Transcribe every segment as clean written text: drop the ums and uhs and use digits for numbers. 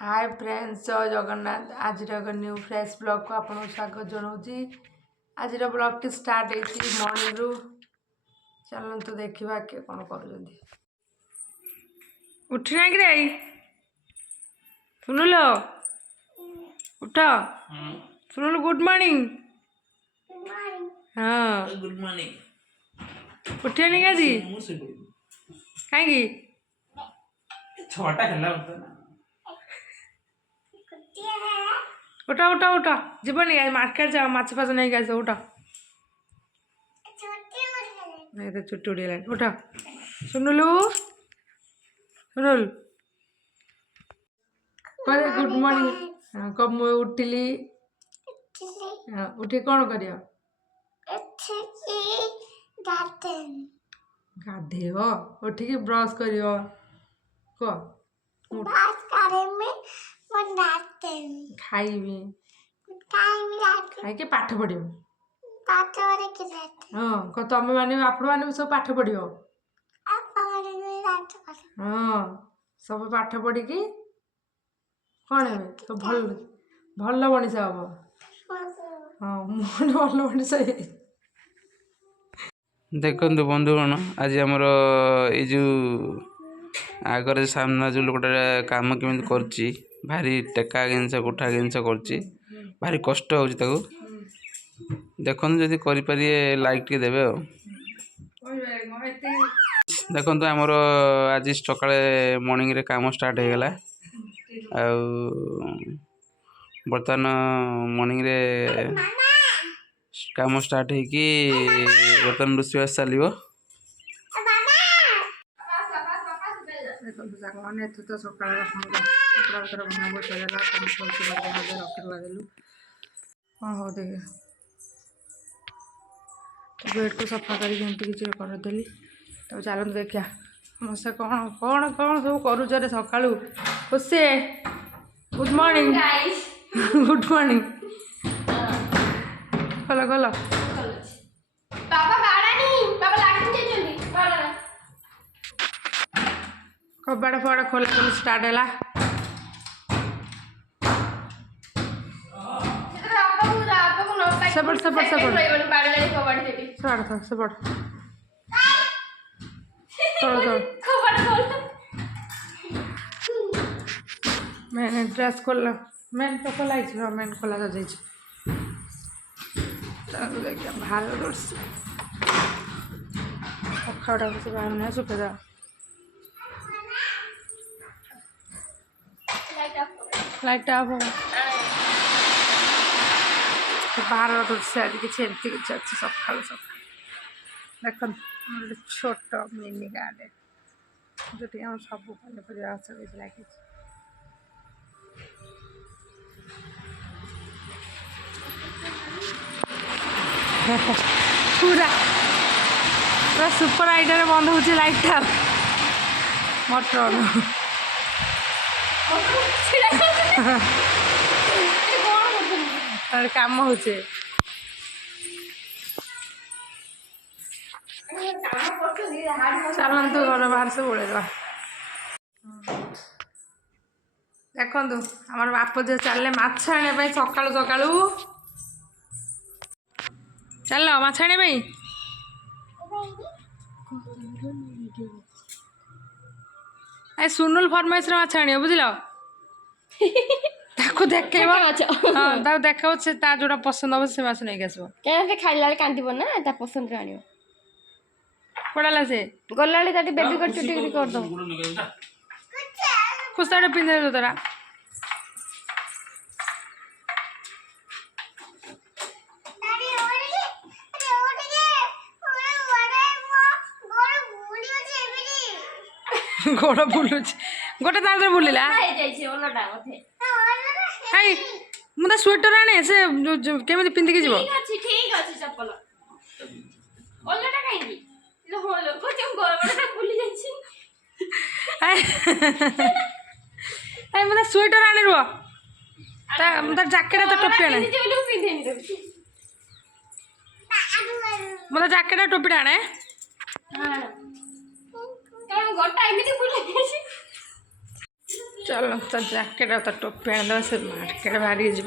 Hi friends, जय जगन्नाथ। आज एक न्यू फ्रेश ब्लॉग को आपको स्वागत जनाऊँगी। आज ब्लॉग टी स्टार्ट होती मॉर्निंग रु। चलतु देखा किए कौन कर उठना कि रे सुनुलो उठ सुनुलो गुड मॉर्निंग। हाँ गुड मॉर्निंग। उठे आज कहीं छटा है उठ उठ उठ जीवन मार्केट जाओ माछ फाछ नहीं आस उठ नहीं तो चुट्टी उड़ीगला उठ सुनुलु सुनुल कह गुड मॉर्निंग। हाँ कब मुझे उठिली उठी कौन कर गाधेव उठिकी ब्रश कर खाइबी खाई पाठ पढ़ हाँ कह तुम मैंने आपण मैंने सब पाठ पढ़ हाँ सब पाठ पढ़ कि कौन है तो भल भल मनीष हम हाँ मुझे भल मनीष देखु बंधुगण आज आमर ये आगर सामना जो लोकटा काम केमी कर भारी टेका जिनस कोठा जिनस कर भारी कष्ट हो देखो जदि करें लाइक टे देवे देखो आमर आज सका मॉर्निंग रे काम स्टार्ट हो गला बर्तमान मॉर्निंग रे काम स्टार्ट हो बर्तमान रोषेबास चलो तो सकाल कपड़ा पतर बना बसला रखी कौन हो देखे बेड को सफा करदेली तो चलते देखा मसे कौन कौन कौन सब कर सका खुशी गुड मॉर्निंग गुड मॉर्निंग कल कल कबाड़ फबाड़ खोला खोली स्टार्ट है सेपट सेपट सेपट सेपट सेपट मैंने ड्रेस खोल मैन तो खोला मैन खोला तो जाइए देखिए बाहर पखाड़ा से बाहर नहीं सुखे जा लाइट ऑफ हो बाहर रोसे आज किसी एमती किसी अच्छे सका सका देख छोट मिनी गार्डन जो सब पनीपरिया गछ लगे पूरा पूरा सुपर आइडिया बंद हो लाइट मटर काम हो चलतु घर बाहर से बोलेगा देखु आम बाप झील चल माछ आने सका सका चल माछ आने सुनुल फरमाइश माछ आण बुझल देख हाँ देखा जोटा पसंद हम से माछ नहीं आसो खाइला कांदीब ना पसंद आने पड़ा से गला बेबी कर चुटी कर दो खुशा पिंधे दो तोरा गोड़ बुलू गोटे तार बुलिला मुझे स्वेटर आने से केमी पिंधिकी जीव मतलब स्वेटर आने रुह मतलब जैकेट तो टोपी आने मतलब जैकेट टोपी आने चलो तो जैकेट और तो टोपी आने से मार्केट बाहरी जी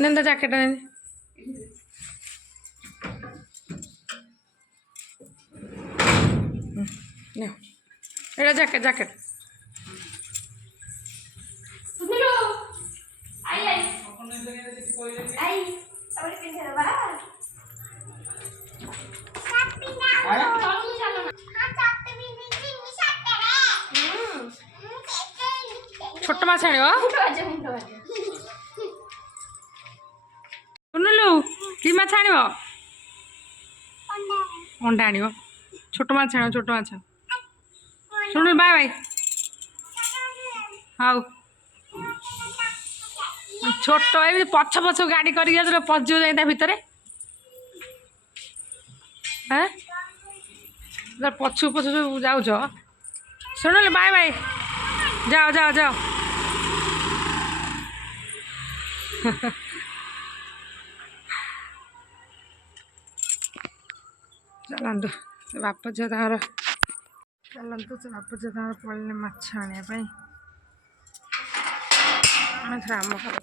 नहीं जैकेट एटा जैकेट जैकेट छोट माछ आण सुनुलु कि माछ आण अंडा आण छोट माछ आण छोट माछ सुनु बाय बाय हाउ छोट ये पछ पछ गाड़ी कर पशु जाए भितर हाँ पछु पछु जो जाऊच शुणु बाय बाय जाओ जाओ जाओ चलतु से बाप झील तर चलतु से बाप झील तर पड़े माछ आने आम कर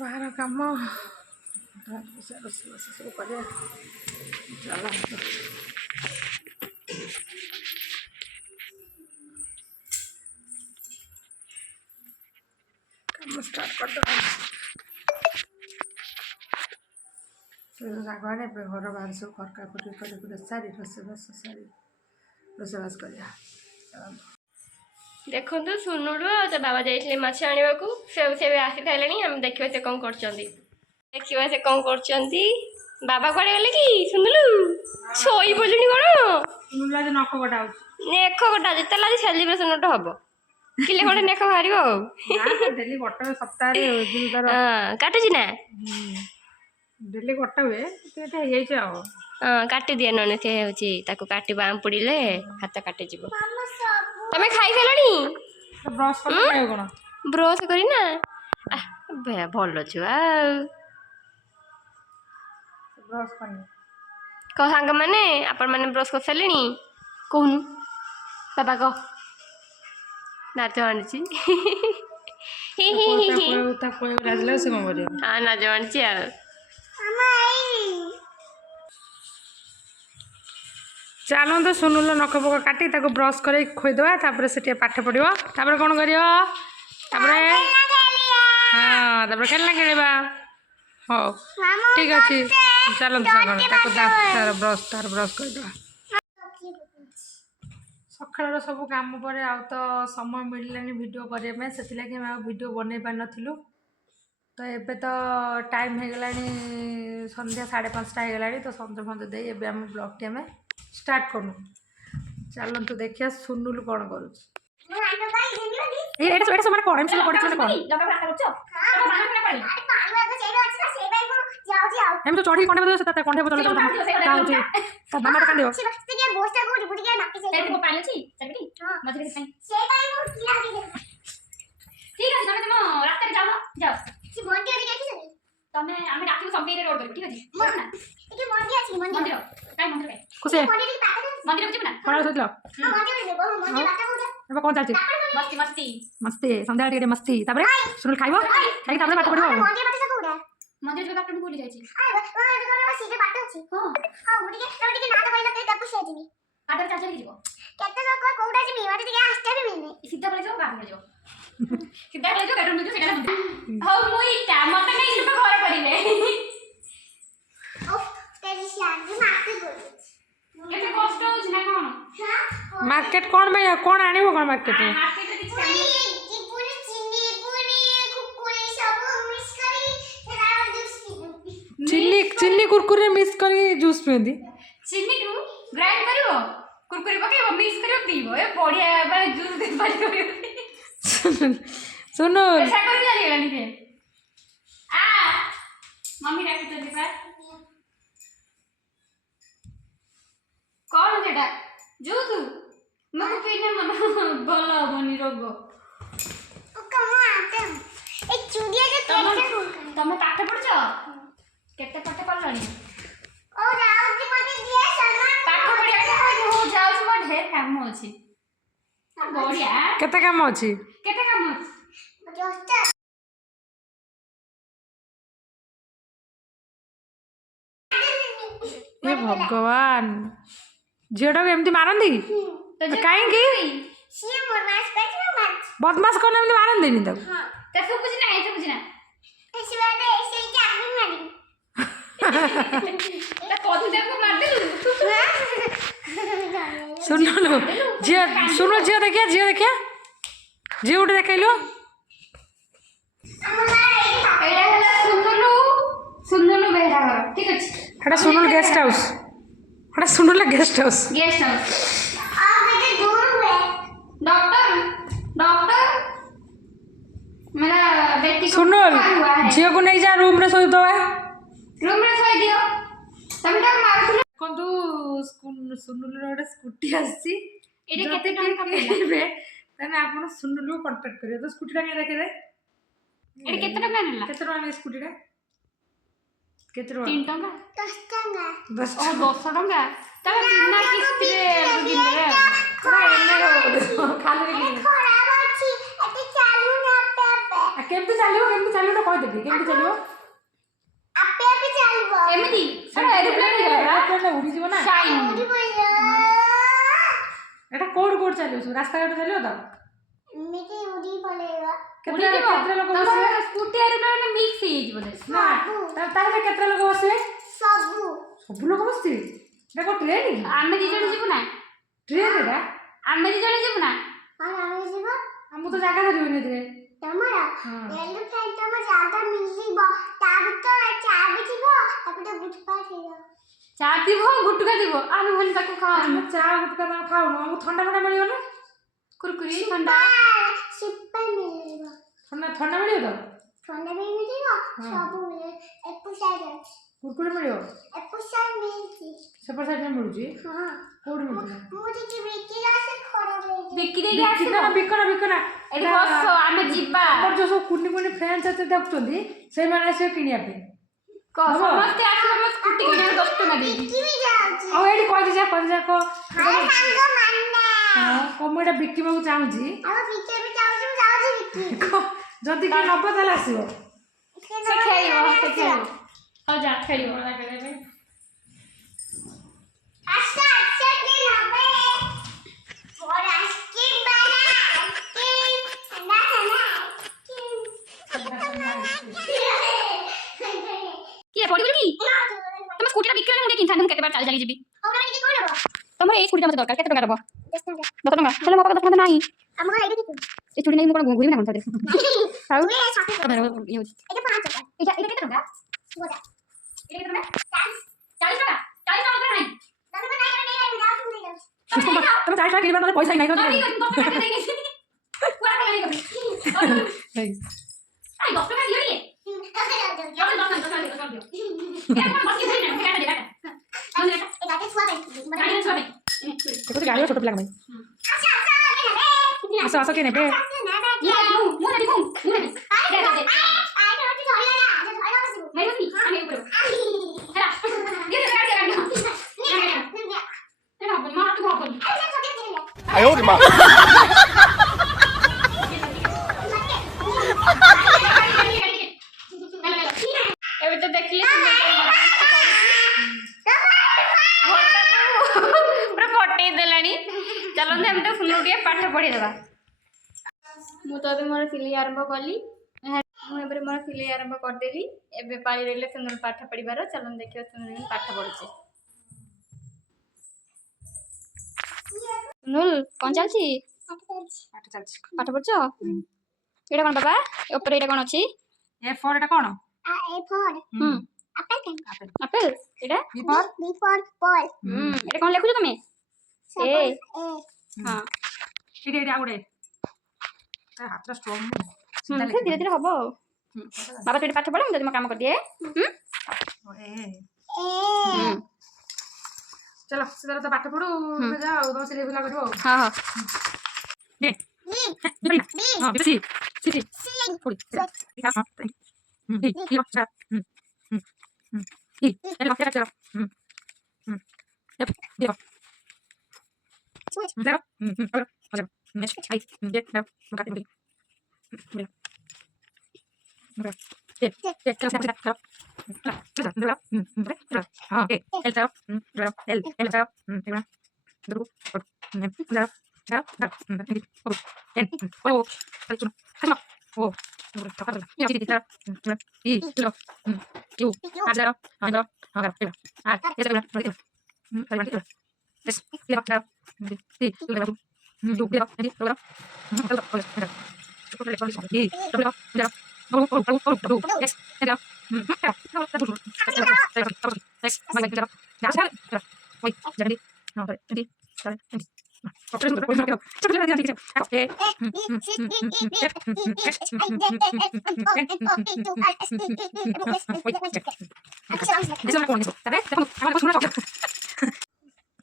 बाहर कम रोसे सब कर चलतु कम स्टार्ट कर आगे घर बाहर सब खरका खरकी कर सारी रोसेबास सारी रोसेबास कर देखो सुनुलु तो बाबा जाइए माछ आने को से आसी सारे आम देखा से कौन कर देखा से कौन कर बाबा कड़े गले कि सुनुलु शोई पड़े कौन नख कटा नेख कटा जिते आज सेलिब्रेसन गोटे हम किले खंडे नेख बाहर डेली कटा सप्ताह काटुची ना डेली कटा हुए काटी दिए नने से हूँ काट आम पुड़े हाथ काटे जीव तमें खाई सारे ब्रश कौन ब्रश करना भल छुआ ब्रश कर कह सांग मैंने आपण मैंने ब्रश कर सारे कहूनु बाबा कह नाच आनी हाँ नाच आनी चलो तो सुनुल नख पक काटी ब्रश कर खोईदे तापर से पाठ पढ़ो तापर कौन कर हाँ खेलना खेलवा हाँ ठीक अच्छे चलते तार ब्रश करदे सकाल सब कम पर आ तो समय मिललानी वीडियो करने से लगे वीडियो बन पार नथिलु तो एबे तो टाइम हो गला संध्या 5:30 हो गला तो सन्ज फंज दे एबे हम ब्लॉग टी आम स्टार्ट करूँ चलतु देखिए सुनुल कौन कर तो चढ़ी कंडे कंडे मामा कांद तमे आमे रात को संपेरे रोड कर ठीक अछि एके मंदिर अछि मंदिर काई मंदिर काई खुशी मंदिर को ना कोन सोचलो हां मंदिर को मंदिर बात को एबे कोन चलछि मस्ती मस्ती मस्ती संध्या टिके मस्ती तापर सुनुल खाइबो खाइ तापर बात पड़िबो मंदिर बात सब उडा मंदिर जो बात भूली जाइछि आ सीधे बात अछि हां हां मुडी के ना तो कहला ते तब से दिनी आडर चाचा के जीवो केते लोग कोउडा जी माटे टिके आस्ते भी मिलनी सीधा पड़े जाओ बात पड़े जाओ सीधा पड़े जाओ बेडरूम में जो सेटा हां मुईटा मते नहीं इनका घर करिवे ओफ तेरी शादी माटे बोल केते कष्ट हो ना कोन हां मार्केट कौन भाई कौन आनिबो कौन मार्केट में मार्केट में किछ नहीं पूरी चीनी पूरी कुकुरी सब मिक्स करी तेरा juice P chilli chilli Kurkure mix करी जूस पियंदी चीनी को ग्राइंड करिवो कुरकुरे पकेइबो मिक्स करिवो पीबो ए बढ़िया बारे जूस दे पाली करिवो सुनो ऐसा करी जाली गनी के आ मम्मी डाक तो दीपा कौन जेटा जूस मको पीने मन भलो बनी रोग ओ कम आते एक चूड़िया के तेल तमे पाठ पढ़छ କେତେ ପାଠ ପଢ଼ିଲଣି? ଓ ଯାଉଛି ମୋତେ ଦିଏ ସମ୍ମାନ। ପାଠ ପଢ଼ିବାକୁ କହିଲି ହଉ ଯାଉଛି ମୋର ଢେର କାମ ଅଛି। ବଢ଼ିଆ। କେତେ କାମ ଅଛି? କେତେ କାମ ଅଛି? ଏ ଭଗବାନ ଝିଅଟାକୁ ଏମିତି ମାରନ୍ତି କାହିଁକି? ବଦମାସ କଲେ ଏମିତି ମାରନ୍ତିନି ତାକୁ? ଶୁଣୁ ଝିଅ ଶୁଣୁ ଝିଅ ଦେଖିଆ ଝିଅ ଦେଖିଆ ଝିଅ ଗୋଟେ ଦେଖେଇଲୁ। এটা সুনুল গেস্ট হাউস এটা সুনুলের গেস্ট হাউস सुनुल झील को नहीं जा रूम रे सोई दो देखंतु सुनुल रे स्कूटी आसी एटा केते टंका पड़ला ताने आपण सुनुल को कांटेक्ट करियो तो स्कूटी टा के देखे दे एटा केते टंका नेला केते टंका ने स्कूटी टा केते टंका 3 टंका 10 ओ 10 टंका तबे बिना किस्ती रे दिन रे खाली रे खराब अछि एते चालू ना आपे केमते चालियो तो कह देबी केमते चालियो आपे आपे चालबो एमिति सर एरोप्लेन हे गला एरोप्लेन उड़ी जीव ना शाइन उड़ी पइलो एटा कोड चालियो रास्ता घाट चालियो त एमिति उड़ी पलेगा केते लोग बसबे स्कूटी एरोप्लेन में मिक्स हे जी बोले ना ताले केते लोग बसबे सब लोग बसबे देखो ट्रेन आमे दी जण जीवु ना ट्रेन एटा आमे दी जण जीवु ना हां आमे जीवो हम तो जागा धरिबे रे तमरा एरोप्लेन तम जागा मिलबो ता तो चा भी जीवो तापटे गुटका खइयो चा दीबो गुटका दीबो आमे भली ताको खा हम चा गुटका ना खाऊ हम ठंडा ठंडा मिलियो ना कुरकुरी ठंडा सिप्पा मिलियो ठंडा मिलियो तो ठंडा भी मिलियो सब मिले एको साइड कुरकुरी मिलियो एको साइड मिलची सेपर साइड में मिलची हां कोड मिलची मुझे की बिकी से खराब है बिकी दे आसी बिकना एडी बस आमे जीबा और जो सब कुनी फ्रेंड्स आते देखछोंदी से माने से किनिया पे को समस्त आसी हम स्कूटी के 10 टका दे बिकी भी जाउची आ एडी कह जा को हां संग मानना हां कोमेडा बिकी बाबू चाहूची आ बिकी भी जाउची बिकी जदी के नब ताला आसीबो से खेलियो हो जा खेलियो वाला करे में अच्छा के नबे और आस्की बाला के पड़ी बोली तुम स्कूटी रा बिक्री मुझे किन केते बार चल चली जीबी हमरा के कोन हबो तुमरे ए स्कूटी मते दरकार केते टका दबो 10 टका चलो मो पास 10 टका नाही हमरा एडी दिकु ए स्कूटी नहीं मो कोन घुरी ना कोन साथे हाउ ए साथे ए 5 टका एटा केते टका बोला एटा केते टका 40 टका 40 टका नहीं दादा नहीं तुम 40 टका किनबा माने पैसा नहीं पूरा कर लेगी नहीं आई 10 टका दियो ये यो 10 टका दियो ये कौन बस के नहीं ना काट दे काट हम ले ए जाके छुआ पे गाड़ी छुआ पे देखो तो गाड़ी छोटो पिला भाई अच्छा के नेबे ये मु नहीं दे दे दे नहीं नहीं आगे ऊपर चला ये गाड़ी गाड़ी ये ना मार तू भाग आयो रे मां एबे तो देखली पूरा फटे देलानी चलो हम तो सुनुटिए पाठ पढ़ी देबा मु तो अबे मोर सिलाई आरंभ कली मु एबे मोर सिलाई आरंभ कर देली एबे पाली रहले सुनुल पाठ पढ़ीबार चलो देखियो सुनुल पाठ पढ़ुचे सुनुल कौन चलची पाठ चलची पाठ पढ़छो एटा कोन बाबा ऊपर एटा कोन अछि A for Etah cone A for Apple Etah B for ball एटा कोन लिखुछ तुमे ए हां एटा आउडे हाथ स्ट्रांग धीरे धीरे हबो बाबा तोड़ी पाठ पढ़ा हम काम कर दिए चलो सीधा तो पाठ पढ़ो जा और तो सिले बुला करियो हां हां दे हां सी सी सी थोड़ी हां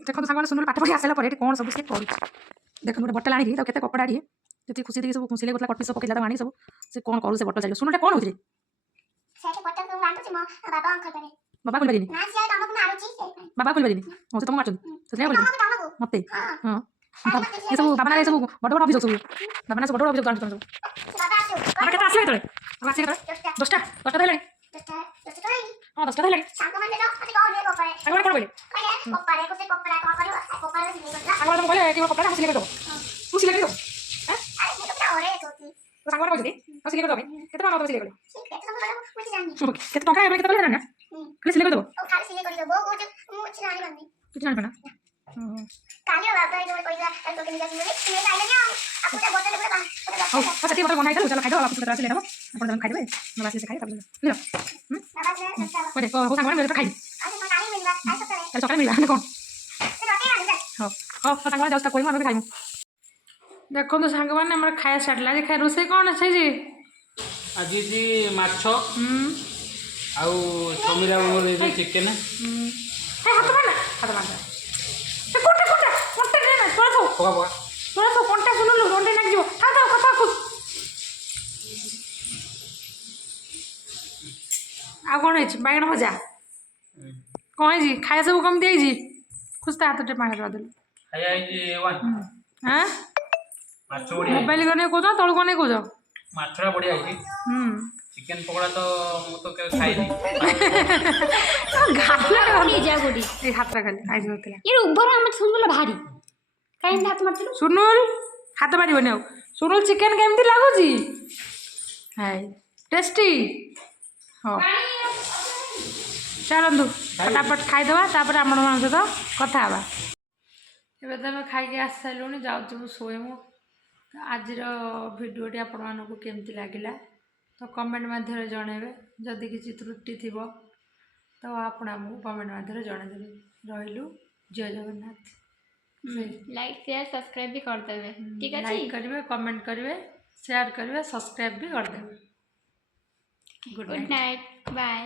देखो सांग सुन पाठ पढ़ी आसाला कौन सब सी कर देखो गोटे बटल आनी तो कपड़ा आए जी खुशी देखिए सब खुशी लगुला कटपी सब पकड़ा आनी सब से कौन करू से बटल चाहिए सुनटा कौन होती बाबा खोल पारे बाबा खोल पारे से तुम मार मत हाँ ये सब बाबा ना सब बड़ बड़ अभियोग सब बाबा ना सब बड़ बड़ अभियोग सब बाबा केते आसीबे तळे बाबा आसी केते 10टा हेलानी हां 10टा हेलानी आगो कोन बोले आगो तुम बोले कि कपड़ा हम सिले कर दो तू सिले कर दो हैं तो सांगो बोलती हम सिले कर दो केते टका तुम सिले कर दो केते टका एबे केते बोले ना खाली सिले कर दो कुछ जान पना हां सती बटल बनाई चलो खाइ दो आप तरह से ले दो अपन जन खाइ देबे मला से खाइ तब ले ओए को सांगो बोले खाइ चल सकाळे मिला कौन हां हां सांगो जास्ता कोई मानो खाइमु देखो तो सांगो माने हमर खाया सटला जे खाइ रोसे कोन छै जी आज जी माछ आउ समीरा बोले चिकन हाथ मार कोटा कोटा कोटा रे ना तोरा तो कोटा सुनलु रोंडे नाक जीव था कथा खुश आ कोन है बागण भजा कौन जी खाया सब कम दे जी खुश ता हाथ टे पानी दवा दे खाया जी वन हां माछ बढ़िया मोबाइल गने को तळ कोने को जाओ माछरा बढ़िया है चिकन पकोड़ा तो मु तो के खाइ नहीं घाटला गोटी जा गोटी ए हातरा खाली आइ होतला ये उभर हम सुनल भारी काई हाथ मारथिलु सुनुल हाथ मारिबने हो सुनुल चिकन केमती लागो जी हाय टेस्टी हो चलंदु फटाफट खाई दवा तापर हमर मान सहित कथा हवा एबे त हम खाई के आस साइलुनी जाउछु सोएमु आज भिडियोटी आपण मानकु केमती लागिला तो कमेंट माध्यम जणेबे जदि किसी त्रुटि थिबो तो आपण हमकु कमेंट माध्यम जणेदेबे रहिलु जय जगन्नाथ लाइक शेयर सब्सक्राइब भी कर देबे ठीक है लाइक करिवे कमेंट करिवे शेयर करिवे सब्सक्राइब भी कर देबे गुड नाइट बाय।